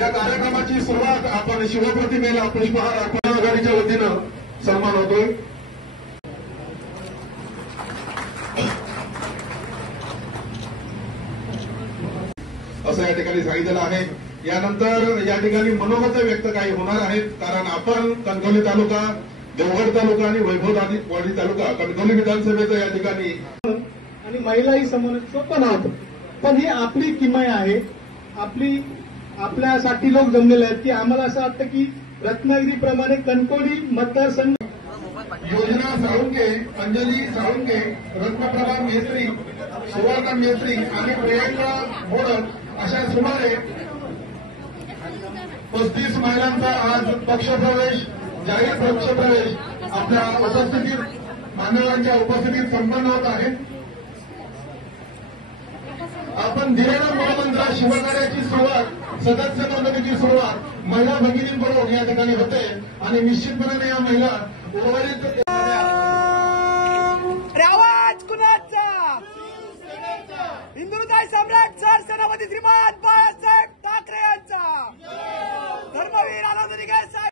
या कार्यक्रमाची सुरुवात आपण शिवप्रतिमेला पुष्पहार अर्पण आघाडीच्या वतीनं सन्मान होतोय। असं या ठिकाणी सांगितलेलं आहे। यानंतर या ठिकाणी मनोगत व्यक्त काही होणार आहेत, कारण आपण कणकवली तालुका, देवगड तालुका आणि वैभववाडी तालुका कणकवली विधानसभेचं या ठिकाणी आणि महिलाही समोर पण आहोत, पण ही आपली किमया आहे। आपल्यासाठी लोक जमलेले आहेत की आम्हाला असं वाटतं की रत्नागिरीप्रमाणे कणकवली मतदारसंघ योजना साळुंके, अंजली साळुंके, रत्नप्रभा मेहत्री, सुवर्णा मेहत्री आणि प्रियंका मोडक अशा सुमारे 35 महिलांचा आज पक्षप्रवेश, जाहीर पक्षप्रवेश आपल्या उपस्थितीत, मान्यवरांच्या उपस्थितीत संपन्न होत आहे। आपण दिलेल्या मूलमंत्र शिवकार्याची सुरुवात, सदस्य नोंदणीची सुरुवात महिला भगिनींकडून या ठिकाणी होते आणि निश्चितपणे या महिला उर्वरित